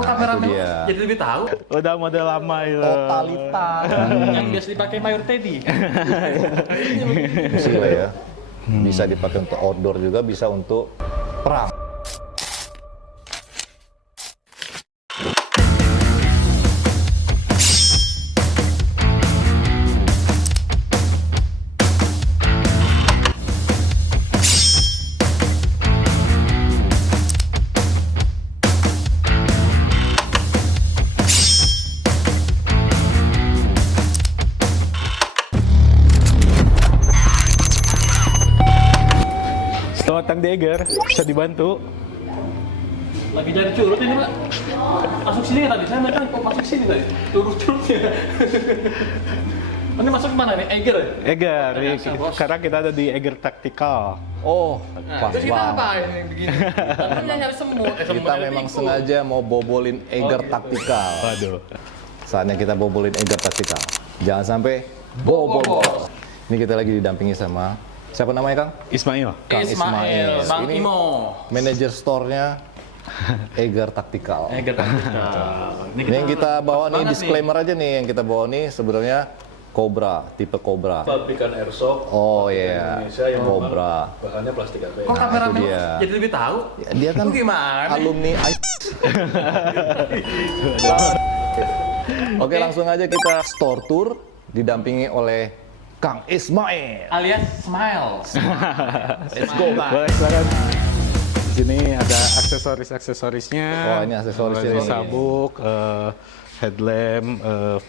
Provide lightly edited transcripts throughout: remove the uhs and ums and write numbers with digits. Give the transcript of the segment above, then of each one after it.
Kameramen jadi lebih tahu. Udah model lama itu. Totalitas. Yang biasa dipakai Mayor Teddy. Sih lah ya. Bisa dipakai untuk outdoor juga, bisa untuk perang. Selamat Kang Dieger, bisa dibantu? Lagi cari curut ini, Pak. Masuk sini tadi, saya mereka kok masuk sini tadi. Curut-curutnya. Ini masuk kemana nih? Eger ya? Eger, sekarang kita ada di Eger Tactical. Oh, Nah, pas terus kita banget. apa ini begini? Kita nyari semut. Kita memang sengaja mau bobolin Eger Tactical. Waduh. Saatnya kita bobolin Eger Tactical. Jangan sampai bobol. Ini kita lagi didampingi sama siapa namanya, Kang? Ismail. Kang Ismail, Bang Ini Imo. manajer store-nya Eger Tactical. Eger Tactical. Ini yang kita bawa nih, banget disclaimer aja nih, yang kita bawa nih sebenarnya Cobra, tipe Cobra. Pabrikan airsoft Oh iya, Indonesia yang Cobra. bahannya plastik ABS. Kok kameramen itu dia. jadi lebih tahu? Ya, dia kan Itu gimana? alumni Oke, langsung aja kita store tour didampingi oleh Kang Ismail. Alias Smile. Let's go, Kang. Boleh silakan. Di sini ada aksesoris-aksesorisnya. Oh, ini aksesorisnya Mulai ini. sabuk, headlamp,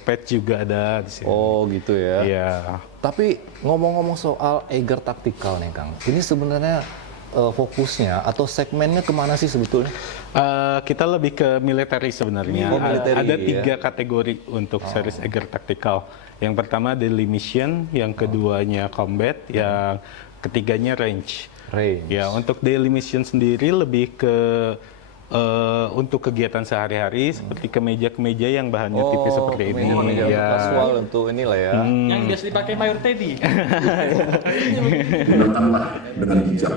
patch juga ada di sini. Oh gitu ya. Iya. Tapi ngomong-ngomong soal Eger Tactical nih, Kang, ini sebenarnya fokusnya atau segmennya kemana sih sebetulnya? Kita lebih ke military sebenarnya. Oh, military, Ada ya. 3 kategori untuk series Eger Tactical. Yang pertama daily mission, yang keduanya combat, yang ketiganya range. Range. Ya, untuk daily mission sendiri lebih ke untuk kegiatan sehari-hari seperti kemeja-kemeja yang bahannya tipis seperti ini. kemeja Ya. kasual untuk inilah ya. Yang biasa dipakai Mayor Teddy.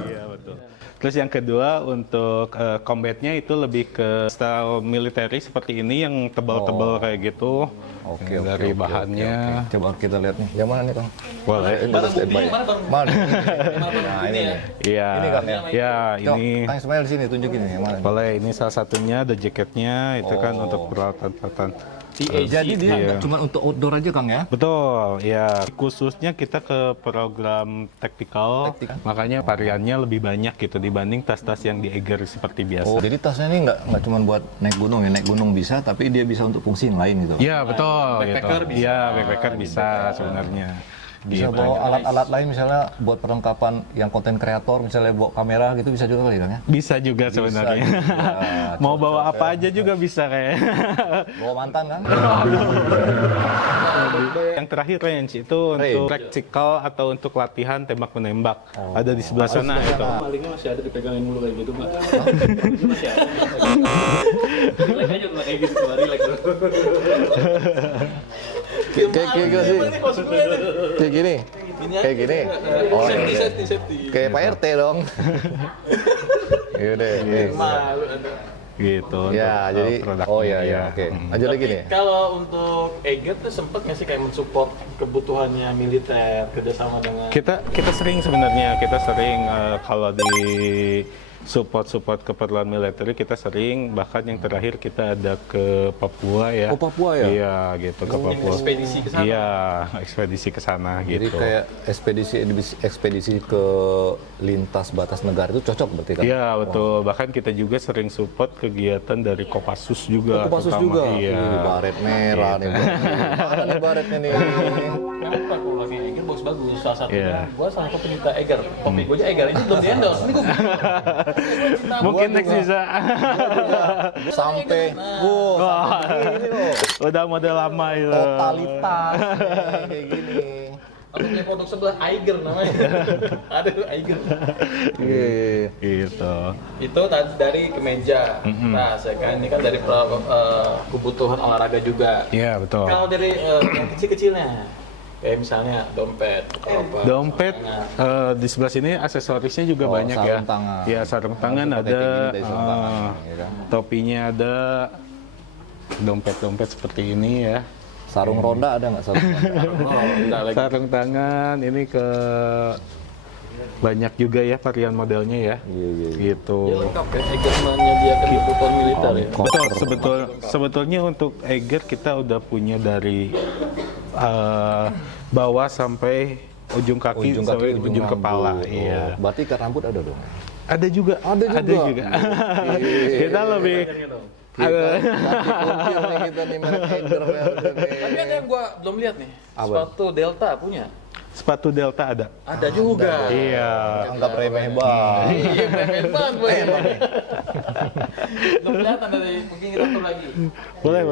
Iya, betul. Terus yang kedua untuk combatnya itu lebih ke style military seperti ini yang tebal-tebal kayak gitu. Oke, Yang dari bahannya. oke. Coba kita lihat nih. Yang mana nih, Kang? Boleh. Ini udah standby. Yang mana, Bang? Mana? Nah, ini ya. Iya. Ini kan ya? Ya, Coba, ini. Kang Ismail di sini tunjukin nih, yang mana? Boleh, ini salah satunya ada jaketnya, itu kan untuk peralatan-peralatan. Jadi dia Iya. nggak cuma untuk outdoor aja, Kang ya? Betul, ya. Khususnya kita ke program tactical, makanya variannya lebih banyak gitu dibanding tas-tas yang di Eger seperti biasa. Oh, jadi tasnya ini nggak cuma buat naik gunung ya, naik gunung bisa, tapi dia bisa untuk fungsi yang lain gitu. Iya, betul. Backpacker gitu. bisa. Iya, backpacker bisa sebenarnya. Bisa Gitu. bawa alat-alat lain misalnya buat perlengkapan yang konten kreator, misalnya bawa kamera gitu bisa juga kali, Kang ya? Bisa juga sebenarnya. juga. Mau bawa apa aja juga bisa kayak. Bawa mantan kan? Yang terakhir range itu untuk tactical atau untuk latihan tembak menembak. Ada di sebelah sana itu. Palingnya masih ada dipegangin mulu kayak gitu, Mbak. Masih ada. Relax aja tuh kayak gitu, relax. Kayak gini. Kayak gini. Oh, iya. Safety. Kayak Pak RT dong. Yaudah. Malu Anda. Gitu. Ya, untuk, jadi produknya, oh iya ya. oke. Lanjut lagi nih. Kalau untuk Eger tuh sempet nggak sih kayak mensupport kebutuhannya militer kerjasama dengan Kita sering sebenarnya kalau di support keperluan militer kita sering, bahkan yang terakhir kita ada ke Papua ya. Oh, Papua ya? Iya gitu, ke Papua. ekspedisi ke sana? Iya, ekspedisi ke sana Jadi gitu. kayak ekspedisi ke lintas batas negara itu cocok berarti kan? Iya betul, bahkan kita juga sering support kegiatan dari Kopassus juga. Kopassus terutama. juga. Iya. Ih, baret merah nih. Mana nih baretnya nih? Kenapa kalau lagi Eger bagus-bagus, salah satunya Iya. gua salah satu pencinta Eger, kopi gua aja Eger, ini belum di endorse, ini gua Mungkin next bisa. Sampai ini loh. Udah model lama itu. Totalitas kayak gini. Aku punya produk sebelah Eiger namanya. Ada tuh Eiger. Iya. Gitu. Itu tadi dari kemeja. Nah, saya kan ini kan dari kebutuhan olahraga juga. Iya betul. Kalau dari yang kecil-kecilnya, kayak misalnya dompet, apa, Dompet misalnya. di sebelah sini aksesorisnya juga Oh, banyak sarung ya. tangan. Ya sarung tangan Pakai ada, kayak gini dari sarung tangan, ya kan? topinya ada, dompet-dompet seperti ini ya. Sarung ronda ada nggak sarung ronda? Oh, enggak lagi. Sarung tangan ini ke banyak juga ya varian modelnya ya. Iya, iya, iya. Gitu. Ya lengkap ya, Eiger menyediakan kebutuhan militer ya. Betul, sebetulnya untuk Eiger kita udah punya dari bawah sampai ujung kaki, sampai ujung kepala. rambut. Iya. Oh, berarti ikat rambut ada dong. Ada juga. Kita lebih Kita konfir nih kita nih merek Eiger Tapi ada yang gua belum lihat nih. Apa? Sepatu Delta punya. sepatu Delta ada. Ada juga. Iya. anggap remeh banget. Iya, keren banget gue. Belum kelihatan dari mungkin kita atur lagi. Boleh.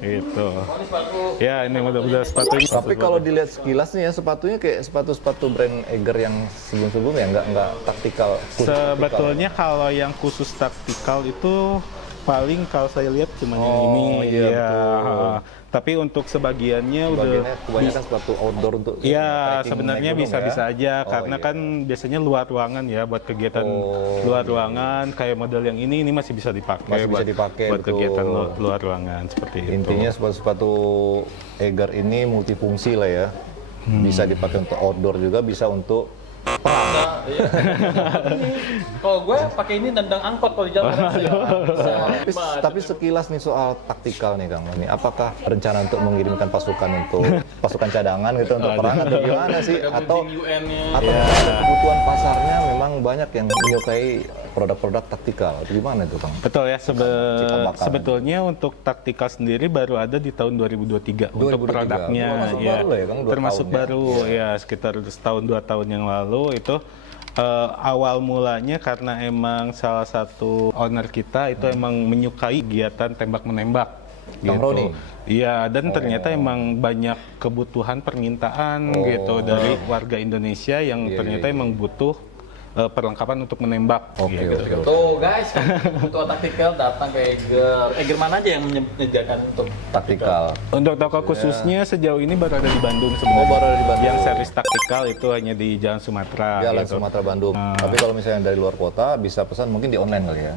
Gitu. Oh, ini sepatu. Ya, ini mudah-mudahan sepatunya. Tapi kalau dilihat sekilas nih ya sepatunya kayak sepatu-sepatu brand Eiger yang sebelum-sebelumnya nggak taktikal. khusus Sebetulnya kalau yang khusus taktikal itu paling kalau saya lihat cuma yang ini. iya, Ya. betul. Tapi untuk sebagiannya udah bagiannya kebanyakan sepatu outdoor untuk Iya, trekking sebenarnya naik gunung bisa-bisa ya? aja Oh, karena iya. kan biasanya luar ruangan ya buat kegiatan luar ruangan kayak model yang ini masih bisa dipakai Masih bisa buat, dipakai, buat betul. kegiatan luar ruangan seperti Intinya itu. sepatu-sepatu Eiger ini multifungsi lah ya. Bisa dipakai untuk outdoor juga, bisa untuk Nah, iya. Kalau gue pakai ini nendang angkot kalau di jalan. tapi sekilas nih soal taktikal nih Kang. Ini apakah rencana untuk mengirimkan pasukan untuk pasukan cadangan gitu untuk perang atau gimana sih? Atau UN-nya. atau kebutuhan pasarnya memang banyak yang menyukai produk-produk taktikal. Gimana itu Kang? Betul ya, Cikal bakal. sebetulnya untuk taktikal sendiri baru ada di tahun 2023 untuk 2023. produknya. Termasuk Ya. baru lah ya, Kang, 2 Termasuk tahun ya. baru ya, sekitar setahun 2 tahun yang lalu itu awal mulanya karena emang salah satu owner kita itu emang menyukai kegiatan tembak menembak. Kang Roni? Iya, dan ternyata emang banyak kebutuhan permintaan gitu dari warga Indonesia yang ternyata emang butuh perlengkapan untuk menembak. Oke, gitu. oke. Tuh guys, butuh taktikal datang ke Eiger. Eiger mana aja yang menyediakan untuk Taktikal. Untuk toko khususnya sejauh ini baru ada di Bandung sebenarnya. Oh, baru ada di Bandung. Yang series taktikal itu hanya di Jalan Sumatera. Jalan gitu. Sumatera Bandung. Tapi kalau misalnya dari luar kota bisa pesan mungkin di online kali ya.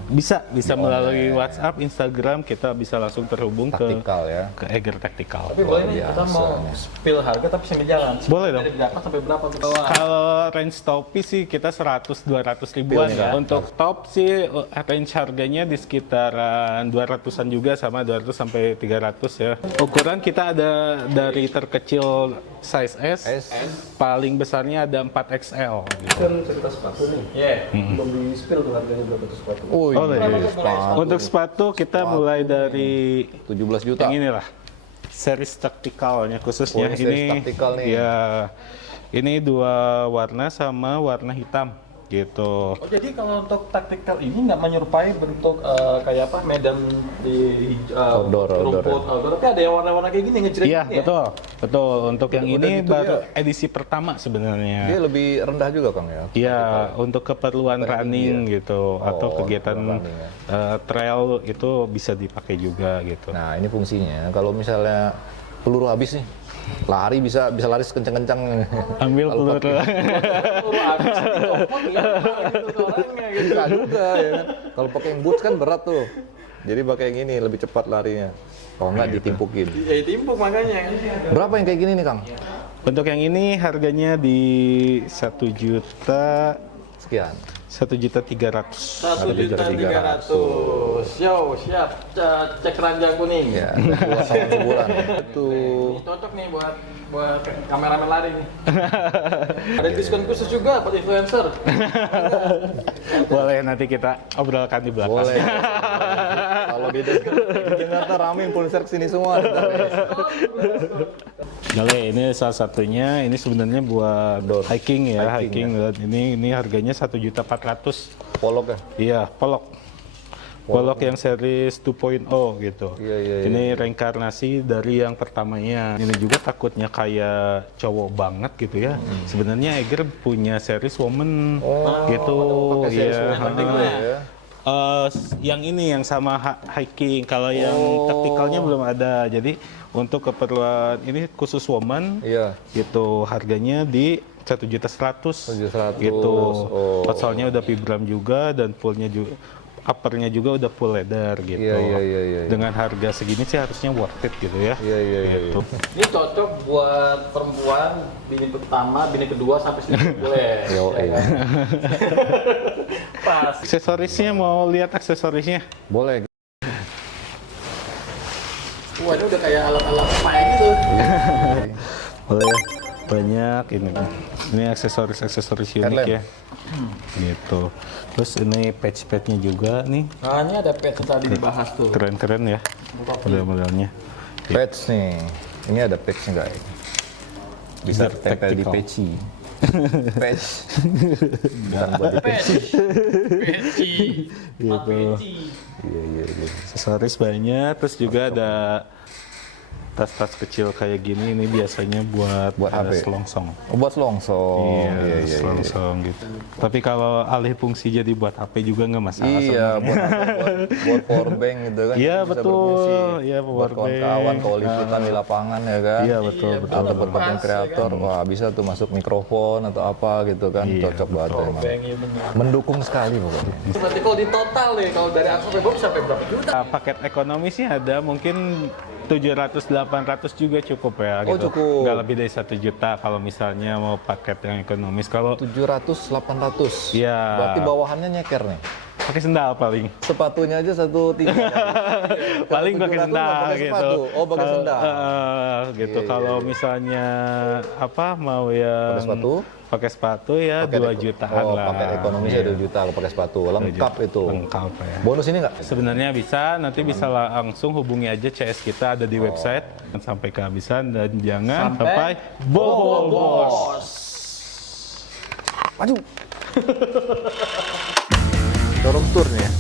Bisa melalui WhatsApp, Instagram kita bisa langsung terhubung Taktikal ya. ke Eiger Taktikal. Tapi boleh nih kita mau spill harga tapi sambil jalan. Boleh dong. Dari berapa sampai berapa tuh? Kalau range topi sih kita 100-200 ribuan Pilih, ya. ya. Untuk top sih range harganya di sekitaran 200-an juga sama 200 sampai 300 ya. Ukuran kita ada dari terkecil size S, paling besarnya ada 4XL. Gitu. Kan cerita sepatu nih. Iya. Belum di spill tuh harganya berapa tuh sepatu. Oh iya. Untuk sepatu kita mulai dari 17 juta. yang inilah. Series taktikalnya khususnya Oh, ini series taktikal nih. Ya, ini 2 warna sama warna hitam gitu. Oh jadi kalau untuk taktikal ini nggak menyerupai bentuk kayak apa medan di Outdoor, rumput ya. outdoor, tapi ada yang warna-warna kayak gini ngejreng Iya, gini ya? betul. Untuk yang Udah ini gitu baru edisi pertama sebenarnya. Dia lebih rendah juga Kang ya. Iya, untuk keperluan running gitu atau kegiatan running ya. trail itu bisa dipakai juga gitu. Nah, ini fungsinya kalau misalnya peluru habis nih, lari bisa lari sekencang-kencang. Ambil peluru. Habis dicopot ya, gitu orangnya gitu. Bisa juga ya kan. Kalau pakai yang boots kan berat tuh. Jadi pakai yang ini lebih cepat larinya. Kalau nggak ditimpukin. Ya timpuk makanya. Berapa yang kayak gini nih Kang? Untuk yang ini harganya di 1 juta Sekian. 1.300.000. 1.300.000. Yo, siap. Cek ranjang kuning. Ya, 2 tahun sebulan. Tuh. Cocok nih buat kameramen lari nih. Ada diskon khusus juga buat influencer. Boleh nanti kita obrolkan di belakang. Boleh. Kalau di Jakarta rame influencer kesini semua. Boleh, ini salah satunya. Ini sebenarnya buat hiking ya, hiking. Ini harganya 1.400.000. Polok ya? Iya, polok. Polok yang series 2.0 gitu. Iya. Ini reinkarnasi dari yang pertamanya. Ini juga takutnya kayak cowok banget gitu ya. Sebenarnya Eiger punya series woman gitu. pakai series Iya. woman gitu ya. Yang ini yang sama hiking. Kalau yang taktikalnya belum ada. Jadi untuk keperluan ini khusus woman. Iya. Gitu harganya di 1.100.000 1.100.000. gitu. Oh. Potsolnya udah vibram juga dan fullnya juga uppernya juga udah full leather gitu. Iya. Dengan harga segini sih harusnya worth it gitu ya. Iya. Gitu. Ini cocok buat perempuan, bini pertama, bini kedua sampai sini boleh. Yo, Ya iya. kan? Pas. Aksesorisnya mau lihat aksesorisnya? Boleh. Wah, ini udah kayak alat-alat main gitu. Boleh ya. Banyak ini. Ini aksesoris unik Headlamp. ya. Gitu. Terus ini patch-patchnya juga nih. Nah, ini ada patch yang tadi dibahas tuh. Keren-keren ya model-modelnya. Patch nih. Ini ada patch nggak ya? Bisa Biar tempel di tactical. peci. Patch. Bukan buat di peci. Peci. Gitu. Iya. Aksesoris banyak, terus juga ada tas-tas kecil kayak gini. Ini biasanya buat Buat HP? selongsong. Oh, buat selongsong. Iya. Selongsong gitu. Tapi kalau alih fungsi jadi buat HP juga nggak masalah. Iya, sebenarnya. buat powerbank gitu kan. Iya, Bisa betul. berfungsi Iya, buat powerbank. kawan-kawan kalau liputan di lapangan ya kan. Iya betul. Atau buat konten Pas, kreator, wah bisa tuh masuk mikrofon atau apa gitu kan, Iya, cocok banget emang. Pengen bener. Mendukung sekali pokoknya. Berarti kalau di total nih, kalau dari aku sampai Bob sampai berapa juta? Paket ekonomi sih ada mungkin 700-800 juga cukup ya. Oh, gitu. cukup. Nggak lebih dari 1 juta kalau misalnya mau paket yang ekonomis. Kalau 700-800. Iya. Berarti bawahannya nyeker nih. pakai sendal paling. Sepatunya aja 1.3. Paling pakai 700 sendal pakai gitu. sepatu. Oh, pakai sendal. Gitu. Iya, Kalau iya. misalnya apa mau yang Pakai sepatu? Pakai sepatu ya 2 jutaan oh, lah. pakai ekonomi Iya. 2 juta kalau pakai sepatu. Lengkap itu. Lengkap ya. Bonus ini nggak? Sebenarnya bisa, nanti bisa langsung hubungi aja CS kita ada di website. Sampai kehabisan dan jangan sampai bobos. Maju. Dorong tour nih ya.